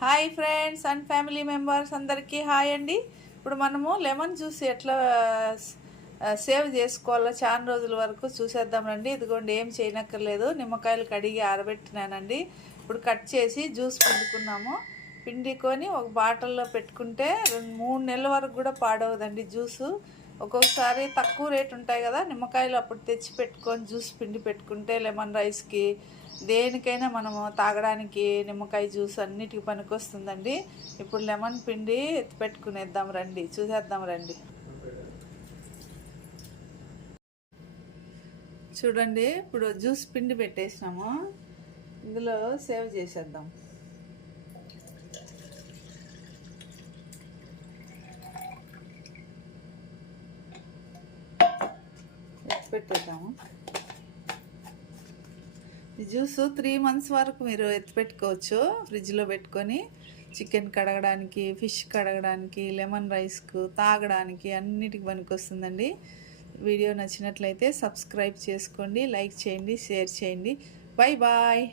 Hi friends and family members అందరికీ hi అండి. ఇప్పుడు మనము లెమన్ జ్యూస్ ఎట్లా సేవ్ చేసుకోవాలో చాలా రోజుల వరకు చూసేద్దాం రండి. ఇదిగోండి, ఏం చేయనక్కర్లేదు, నిమ్మకాయలు కడిగి ఆరబెట్టినానండి. ఇప్పుడు కట్ చేసి జ్యూస్ పిండుకున్నాము. పిండుకొని ఒక బాటిల్లో పెట్టుకుంటే 3 నెలల వరకు కూడా పాడవదండి జ్యూసు. ఒక్కొక్కసారి తక్కువ రేటు ఉంటాయి కదా నిమ్మకాయలు, అప్పుడు తెచ్చి పెట్టుకొని జ్యూస్ పిండి పెట్టుకుంటే లెమన్ రైస్కి దేనికైనా మనము తాగడానికి నిమ్మకాయ జ్యూస్ అన్నిటికి పనికొస్తుందండి. ఇప్పుడు లెమన్ పిండి ఎత్తి పెట్టుకునేద్దాం రండి, చూసేద్దాం రండి. చూడండి, ఇప్పుడు జ్యూస్ పిండి పెట్టేసినాము, ఇందులో సేవ్ చేసేద్దాం. ఎత్తి పెట్టేద్దాము. ఈ జ్యూస్ 3 months వరకు మీరు ఎత్తిపెట్టుకోవచ్చు ఫ్రిడ్జ్లో పెట్టుకొని. చికెన్ కడగడానికి, ఫిష్ కడగడానికి, లెమన్ రైస్కు, తాగడానికి అన్నిటికి పనికొస్తుందండి. వీడియో నచ్చినట్లయితే సబ్స్క్రైబ్ చేసుకోండి, లైక్ చేయండి, షేర్ చేయండి. Bye bye.